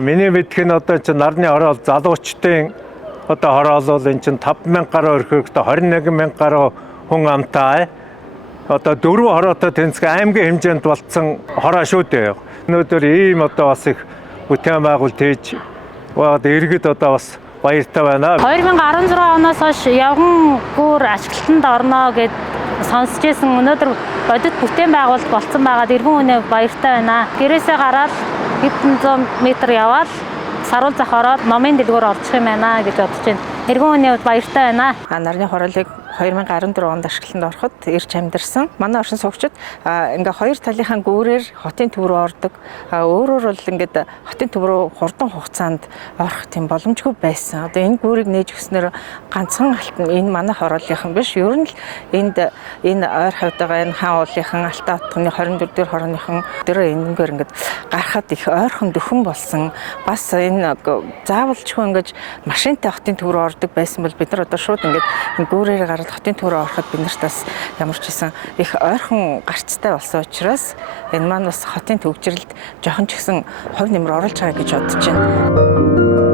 Миний мэдэх нь одоо чинь нарны хороо залуучдын одоо хороо бол энэ чинь 5,000 гаруй өрхөөрөхдөө 21,000 гаруй хүн амтай. Одоо 4 хороотой тэнцэх аймгийн хэмжээнд болцсон хороо шүү дээ. Өнөөдөр ийм одоо бас их бүтээн байгуул тээж иргэд одоо бас баяртай байна. 2016 оноос хойш явган гүр ашиглалтанд орно гэд сонсч байсан. Өнөөдөр бодит бүтээн байгуулалт болцсон байгаад иргэн үнэ баяртай байна. Гэрээсээ гараад хэдэн зуун метр яваад саруул зах ороод номын дэлгүүр орчих юм байна гэж бодож байна. Иргэн үнэ баяртай байна. Нарны хороолыг 2014 онд ашиглалтанд ороход ирж амьдарсан. Манай оршин суугчид ингээ хоёр талынхаа гүүрээр хотын төв рүү ордог. Өөрөөр бол ингээд хотын төв рүү хурдан хугацаанд орох тийм боломжгүй байсан. Одоо энэ гүүрийг нээж өгснөөр ганцхан алтан энэ манай хороолынхан биш. Ер нь л энэ ойр хавьд байгаа энэ хаан уулынхан Алтай хотны 24 дэх хорооныхан дөрөө энэгээр ингээд гарахад их ойрхон дөхөн болсон. Бас энэ заавалчгүй ингээд машинтай хотын төв рүү ордог байсан бол бид нар одоо шууд ингээд энэ гүүрээр гараад хотын төв рүү ороход бид нарт бас ямар ч гэсэн их ойрхон гарцтай болсон учраас энэ маань бас хотын төвчрэлд жоохон ч гэсэн хувь нэмэр оруулж байгаа гэж бодож байна.